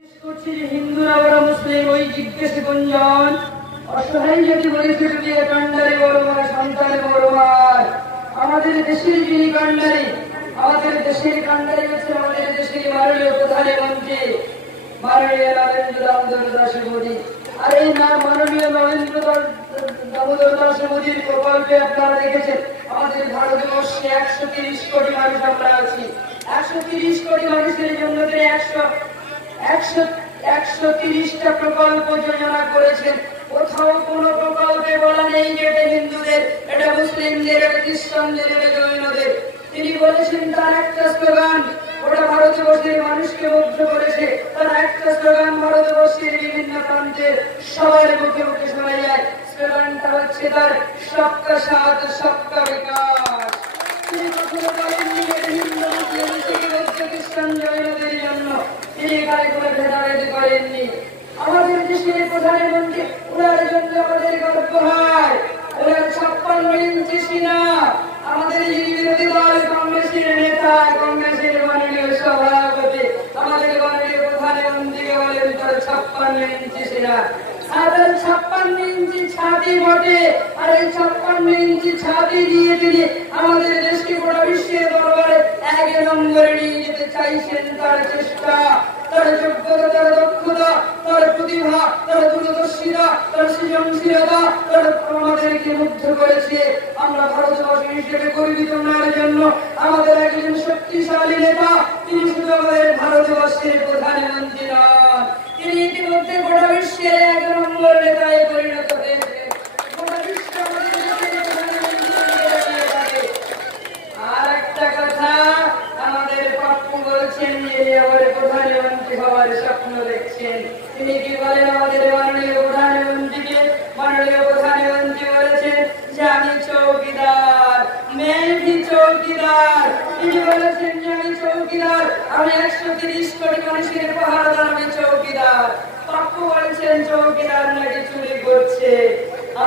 হিন্দুরা ওরা মুসলিম ওই জিজ্ঞেস গুঞ্জন অসহায় যদি বলেছিল যে কান্ডারি বড় ভাই সন্তানে বড় ভাই আমাদের দেশের যিনি কান্ডারি আমাদের দেশের কান্ডারি হচ্ছে আমাদের দেশের মাননীয় প্রধানমন্ত্রী মাননীয় নরেন্দ্র দামোদর দাস মোদী। আর এই মাননীয় নরেন্দ্র দামোদর দাস মোদীর প্রকল্পে আপনারা দেখেছেন আমাদের ভারতবর্ষে 130 কোটি মানুষ আমরা আছি। 130 কোটি মানুষের জন্য 130টা প্রকল্প যোজনা করেছেন। কোথাও কোন প্রকল্পে বলা নেই যে এটা হিন্দুদের, এটা মুসলিমদের, এটা খ্রিস্টানদের, এটা জৈনদের। তিনি বলেছেন তার একটা স্লোগান ওটা ভারতবর্ষের মানুষকে মুগ্ধ করেছে। তার একটা স্লোগান ভারতবর্ষের বিভিন্ন প্রান্তের সবার মুখে মুখে শোনা যায়। স্লোগানটা হচ্ছে তার সবকা সাথ সবকা বিকাশ। তিনি কখনো বলেননি এটা হিন্দু মুসলিম থেকে বৌদ্ধ খ্রিস্টান জৈনদের জন্য। তিনি এখানে কোনো ভেদাভেদ করেননি। আমাদের দেশের প্রধানমন্ত্রী ওনার জন্য আমাদের গর্ব হয়। ওনার 56 ইঞ্চি সিনা। আমাদের যিনি বিরোধী দল কংগ্রেসের নেতা, কংগ্রেসের মাননীয় সভাপতি, আমাদের মাননীয় প্রধানমন্ত্রীকে বলেন তার 56 ইঞ্চি সিনা। আর 56 ইঞ্চি ছাতি বটে। আর এই 56 ইঞ্চি ছাতি দিয়ে তিনি আমাদের দেশকে গোটা বিশ্বের দরবারে 1 নম্বরে নিয়ে যেতে চাইছেন। তার চেষ্টা, তার যোগ্যতা, তার দক্ষতা, তার প্রতিভা, তার দূরদর্শিতা, তার সৃজনশীলতা তার আমাদেরকে মুগ্ধ করেছে। আমরা ভারতবর্ষ হিসেবে গর্বিত ওনার জন্য। আমাদের একজন শক্তিশালী নেতা, তিনি শুধু আমাদের ভারতবর্ষের প্রধানমন্ত্রী নন, তিনি ইতিমধ্যে গোটা বিশ্বের 1 নম্বর নেতায় পরিণত হয়েছেন। গোটা বিশ্ব আমাদের দেশের প্রধানমন্ত্রী। আর একটা কথা আমাদের পাপ্পু বলছেন যে আমার প্রধানমন্ত্রী হওয়ার স্বপ্ন দেখছেন। তিনি কি বলেন আমাদের মাননীয় প্রধানমন্ত্রীকে? মাননীয় প্রধানমন্ত্রী বলেছেন যে আমি চৌকিদার, মেয়ে চৌকিদার। তিনি বলেছেন যে আমি চৌকিদার, আমি 130 কোটি মানুষের পাহারাদার, আমি চৌকিদার। পাপ্পু বলছেন চৌকিদার নাকি চুরি করছে।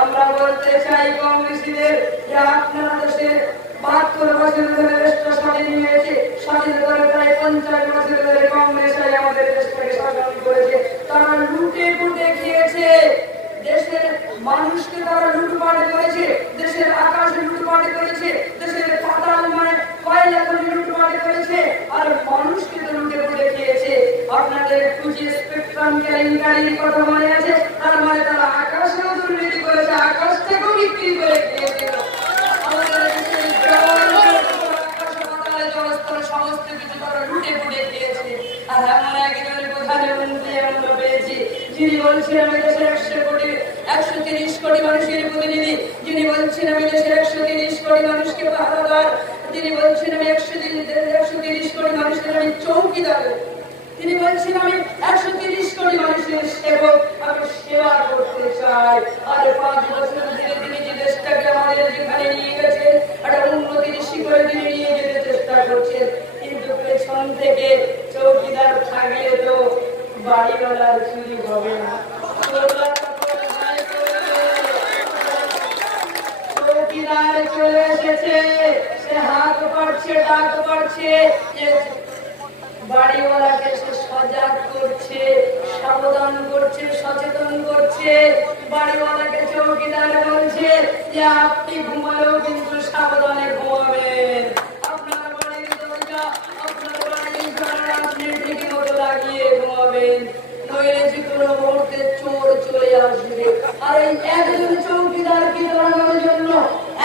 আমরা বলতে চাই কংগ্রেসীদের যে আপনারা দেশের 72 বছর ধরে দেশটা স্বাধীন হয়েছে। স্বাধীনতার প্রায় 50 বছর ধরে কংগ্রেস আমাদের দেশটাকে শাসন করেছে। তারা লুটে পুটে খেয়েছে, দেশের মানুষকে তারা লুটপাট করেছে, দেশের আকাশে লুটপাট করেছে, দেশের পাতাল মানে কয়লা খনি লুটপাট করেছে, আর মানুষকে তো লুটে পুটে খেয়েছে। আপনাদের খুঁজে স্পেকট্রাম কেলেঙ্কারির কথা মনে আছে? তার মানে তারা আকাশেও দুর্নীতি করেছে, আকাশ থেকেও বিক্রি করে খেয়েছে। আমাদের দেশের সমস্ত কিছু তারা লুটে পুটে খেয়েছে। আর এমন একজন প্রধানমন্ত্রী আমরা পেয়েছি যিনি বলছেন আমি দেশের 130 কোটি মানুষের প্রতিনিধি, যিনি বলছেন আমি দেশের 130 কোটি মানুষকে পাহারাদার, তিনি বলছেন আমি 130 কোটি মানুষের আমি চৌকিদার, তিনি বলছেন আমি 130 কোটি মানুষের সেবক, আমি সেবা করতে চাই। আর 5 বছর ধরে তিনি যে দেশটাকে আমাদের যেখানে নিয়ে গেছেন একটা উন্নতির শিখরে তিনি নিয়ে যেতে চেষ্টা করছেন। কিন্তু পেছন থেকে চৌকিদার থাকলে তো বাড়িওয়ালার চুরি হবে না। চৌকিদার চলে এসেছে, সে হাত পাড়ছে, ডাক পাড়ছে, বাড়িওয়ালাকে সে সজাগ করছে, সাবধান করছে, সচেতন করছে। বাড়িওয়ালাকে চৌকিদার বলছে যে আপনি ঘুমালেও কিন্তু সাবধানে ঘুমাবেন। আপনার বাড়ির দরজা, আপনার বাড়ির জানালা আপনি ঠিক মতো লাগিয়ে ঘুমাবেন, নইলে যে কোনো মুহূর্তে চোর চলে আসবে। আর এই একজন চৌকিদারকে ধরানোর জন্য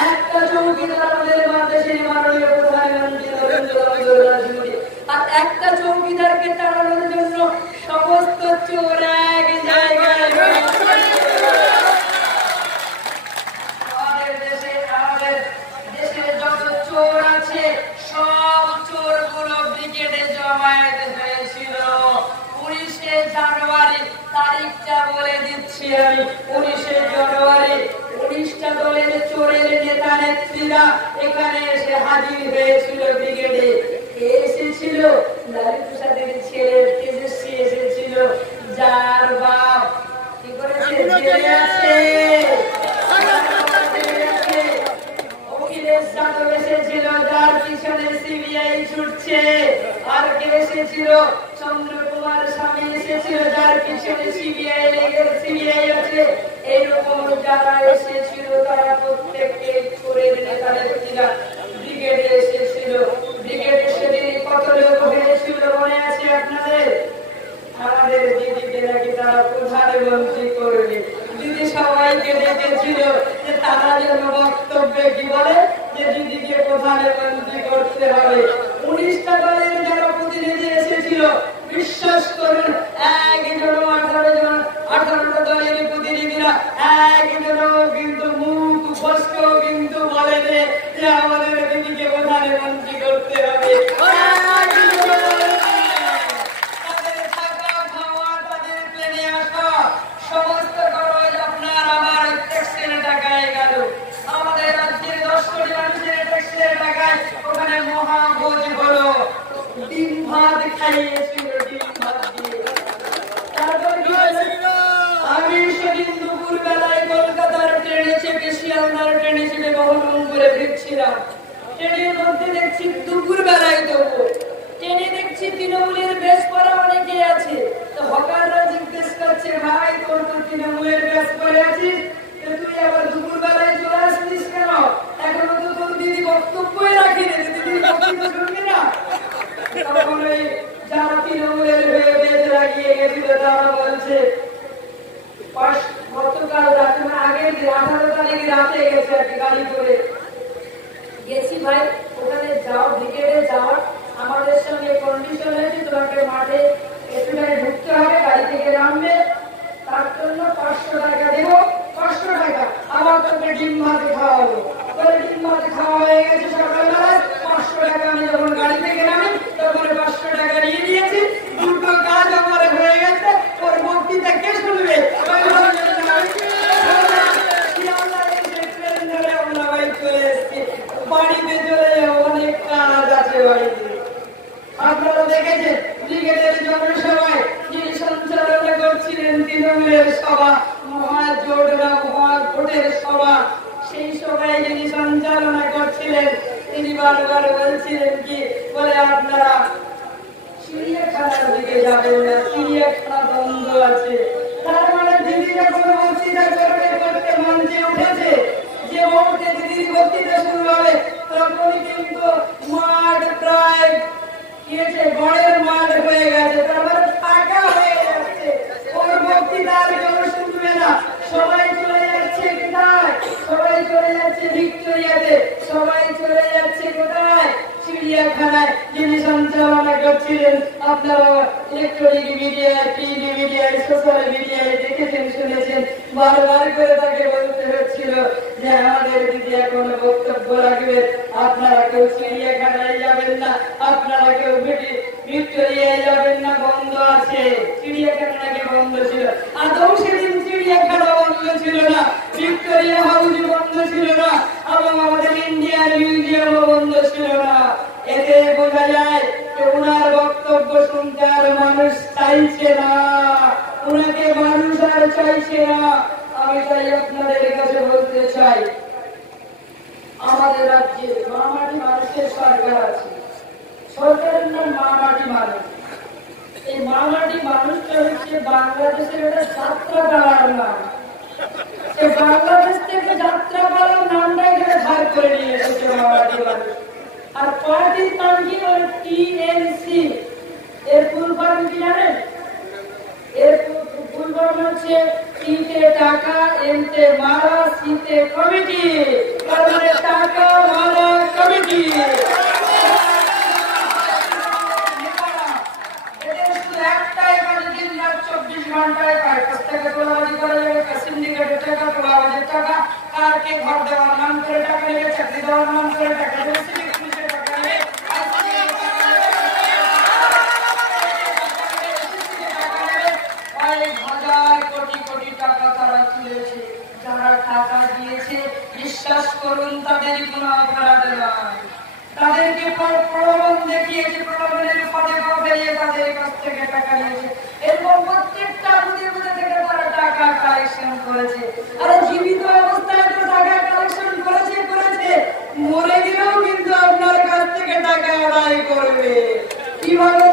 একটা চৌকিদার আমাদের দেশের মাননীয় প্রধানমন্ত্রী নরেন্দ্র দামোদর দাস মোদী। আর একটা চৌকিদারকে তাড়ানোর জন্য সমস্ত চোর এক জায়গায়। আমাদের দেশে যত চোর আছে সব চোরগুলো ব্রিগেডে জমায়েত হয়েছিল 19শে জানুয়ারি। তারিখটা বলে দিচ্ছি আমি, 19শে জানুয়ারি 19টা দলের চোরের নেতা নেত্রীরা এখানে এসে হাজির হয়েছিল ব্রিগেডে। এসেছিল লালু প্রসাদের ছেলে তেজস্বী এসেছিল, যার বাপ কি করেছে জেলে আছে, অখিলেশ যাদব এসেছিল, যার পিছনে সিবিআই ছুটছে। আর কে এসেছিল? চন্দ্রকুমার স্বামী এসেছিল, যার পিছনে সিবিআই আছে। এইরকম যারা এসেছিল তারা প্রত্যেককে চোরের নেতা নেত্রীরা ব্রিগেডে এসেছিল। ব্রিগেডে সেদিন কত লোক হয়েছিল মনে আছে আপনাদের? আমাদের দিদিকে নাকি তারা প্রধানমন্ত্রী করবে। দিদি সবাইকে ডেকেছিল যে তারা যেন বক্তব্যে কি বলে যে দিদিকে প্রধানমন্ত্রী করতে হবে। 19টা দলের যারা প্রতিনিধি এসেছিল, বিশ্বাস করুন একজন 18টা দলের প্রতিনিধিরা একজনও কিন্তু মুখ স্পষ্ট কিন্তু বলেনি যে আমাদের দিদিকে প্রধানমন্ত্রী করতে হবে। সমস্ত খরচ আপনার আমার ট্যাক্সের টাকায় গেল। আমাদের রাজ্যের 10 কোটি মানুষের ট্যাক্সের টাকায় ওখানে মহাভোজ হলো, ডিম ভাত খাইয়েছিল, ডিম ভাত দিয়ে। তারপর আমি সেদিন দুপুর বেলায় কলকাতার ট্রেনে চেপে শিয়ালদার ট্রেনে চেপে বহরমপুরে ফিরছিলাম। ট্রেনের মধ্যে দেখছি দুপুর বেলায় তবু ট্রেনে দেখছি তৃণমূলের বেশ পরা অনেকে আছে। তো হকাররা জিজ্ঞেস করছে, ভাই তোর তো তৃণমূলের বেশ পরে আছিস, তুই আবার দুপুর বেলায় চলে আসছিস কেন? এখনো তো তোর দিদি বক্তব্যই রাখিনি, দিদি বক্তব্য শুনবি না? তখন ওই যারা তৃণমূলের হয়ে বেঁধে লাগিয়ে গেছিল তারা বলছে, গতকাল রাতে আগের 18 তারিখে রাতে গেছে আর কি গাড়ি করে গেছি। ভাই ওখানে যাও, ব্রিগেডে যাওয়ার আমাদের সঙ্গে কন্ডিশন হয়েছে, তোমাকে মাঠে একটুখানি ঢুকতে হবে, গাড়ি থেকে নামবে, তার জন্য 500 টাকা দেবো। 500 টাকা আবার তোকে ডিম ভাত খাওয়াবো। ডিম ভাত খাওয়া হয়ে গেছে সকালবেলায়। 500 টাকা আমি যখন গাড়ি থেকে নামি তখন 500 টাকা নিয়ে নিয়েছি। দুটো কাজ আমার হয়ে গেছে। ওর বক্তৃতা কে শুনবে? বাড়িতে চলে যাবো, অনেক কাজ আছে বাড়িতে। আপনারা দেখেছেন ব্রিগেডের জনসভায় যিনি সঞ্চালনা করছিলেন তৃণমূলের সভা, মহাজোট না মহাভোটের সভা, সেই সভায় যিনি সঞ্চালনা করছিলেন তিনি বারবার বলছিলেন কি বলে, আপনারা চিড়িয়াখানার দিকে যাবেন না, চিড়িয়াখানা বন্ধ আছে। তার মানে দিদি যখন বক্তৃতা করতে মঞ্চে উঠেছে, যে মুহূর্তে দিদির বক্তৃতা শুরু হবে তখনই কিন্তু মাঠ প্রায় গড়ের মাঠ হয়ে গেছে, তার মানে ফাঁকা হয়ে যাচ্ছে। ওর বক্তৃতার কেউ শুনবে না, সবাই চলে যাচ্ছে কোথায়? সবাই চলে যাচ্ছে ভিক্টোরিয়াতে, সবাই চলে যাচ্ছে কোথায়? চিড়িয়াখানায়। যিনি সঞ্চালনা করছিলেন আপনারা ইলেকট্রনিক মিডিয়ায়, টিভি মিডিয়ায়, সোশ্যাল মিডিয়ায় দেখেছেন, শুনেছেন, বারবার করে তাকে বলতে হচ্ছিল যে আমাদের দিদি এখন বক্তব্য রাখবেন, আপনারা কেউ চিড়িয়াখানায় যাবেন না, আপনারা কেউ ভিক্টোরিয়ায় যাবেন না, বন্ধ আছে। চিড়িয়াখানা নাকি বন্ধ ছিল? আদৌ সেদিন চিড়িয়াখানা বন্ধ ছিল না, ভিক্টোরিয়া হাউস বন্ধ ছিল না, এবং আমাদের ইন্ডিয়ান মিউজিয়ামও বন্ধ ছিল না। এতে বোঝা যায় যে ওনার বক্তব্য শুনতে আর মানুষ চাইছে না, ওনাকে মানুষ আর চাইছে না। আমি তাই আপনাদের কাছে বলতে চাই, আমাদের রাজ্যে মামাটি মানুষের সরকার আছে, সরকারের নাম মামাটি মানুষ। এই মামাটি মানুষটা হচ্ছে বাংলাদেশের একটা যাত্রা পালার নাম। বাংলাদেশ থেকে যাত্রা পালার নামটা এখানে ধার করে নিয়ে এসেছে মামাটি মানুষ। আর পার্টির নাম কি? টিএনসি। এর ফুল ফর্ম কি জানেন? এর ফুল ফর্ম হচ্ছে টিতে টাকা, এনতে মারা, সিতে কমিটি। তার মানে টাকা মারা কমিটি। এদের শুধু একটাই কাজ, দিন রাত 24 ঘন্টায় কার কাছ থেকে তোলাবাজি করা যাবে, সিন্ডিকেটের টাকা, তোলাবাজির টাকা, কারকে ঘর দেওয়ার নাম করে টাকা নেবে, চাকরি দেওয়ার নাম করে টাকা দেবে, টাকা দিয়েছে। বিশ্বাস করুন তাদের কোনো অপরাধ নয়, তাদেরকে প্রলোভন দেখিয়েছে, প্রলোভনের পথে ফেলিয়ে তাদের কাছ থেকে টাকা নিয়েছে। এরকম প্রত্যেকটা বুঝে বুঝে থেকে তারা টাকা কালেকশন করেছে। আর জীবিত অবস্থায় তো টাকা কালেকশন করেছে, মরে গেলেও কিন্তু আপনার কাছ থেকে টাকা আদায় করবে। কিভাবে